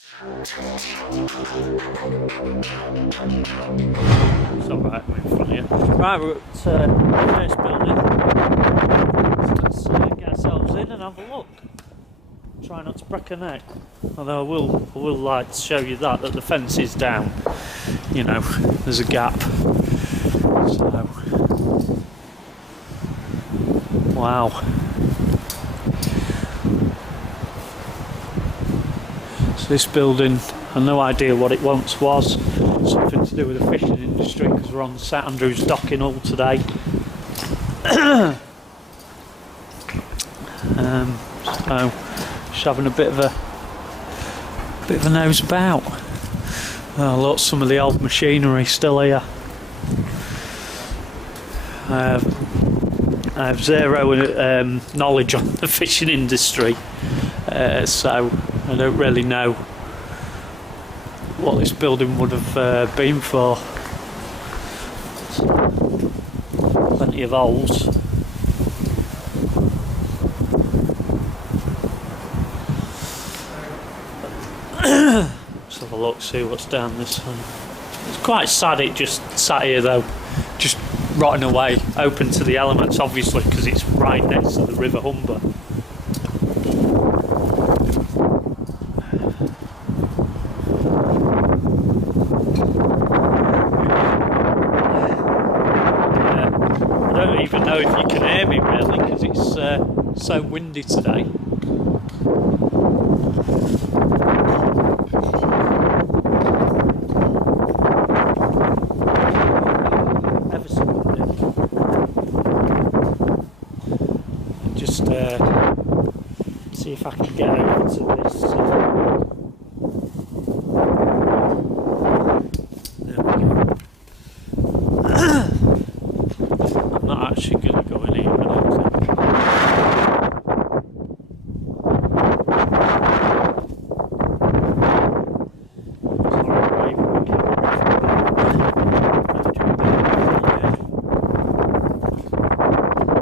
It's alright, I'm in front of you. Right, we're at the first building. Let's get ourselves in and have a look. Try not to break a neck. Although I will like to show you that the fence is down. You know, there's a gap. So, wow. So this building, I've no idea what it once was. Something to do with the fishing industry, because we're on St Andrew's docking all today. So just having a bit of a nose about. Oh, look, some of the old machinery still here. I have zero knowledge on the fishing industry, so I don't really know what this building would have been for. Plenty of holes. Let's have a look, see what's down this way. It's quite sad it just sat here though, just rotting away, open to the elements obviously because it's right next to the River Humber. I don't even know if you can hear me really because it's so windy today. Just see if I can get over to this. There we go. I'm not actually going to go in here, I don't think.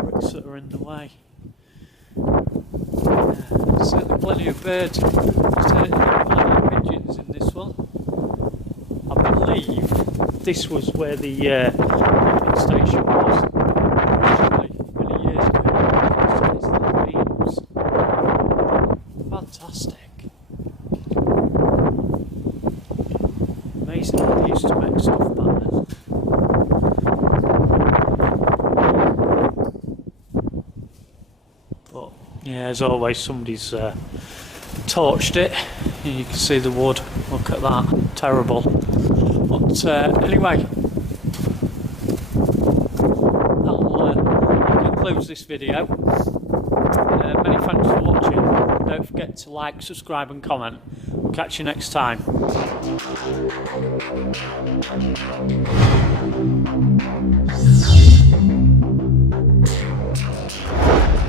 Bricks that are in the way. Certainly plenty of birds, certainly plenty of pigeons in this one. I believe this was where the pumping station was. Actually, many years ago, it's the beams. Fantastic. Amazing how they used to make stuff back then. But yeah, as always, somebody's torched it. You can see the wood. Look at that, terrible. But anyway, that'll concludes this video. Many thanks for watching. Don't forget to like, subscribe, and comment. We'll catch you next time.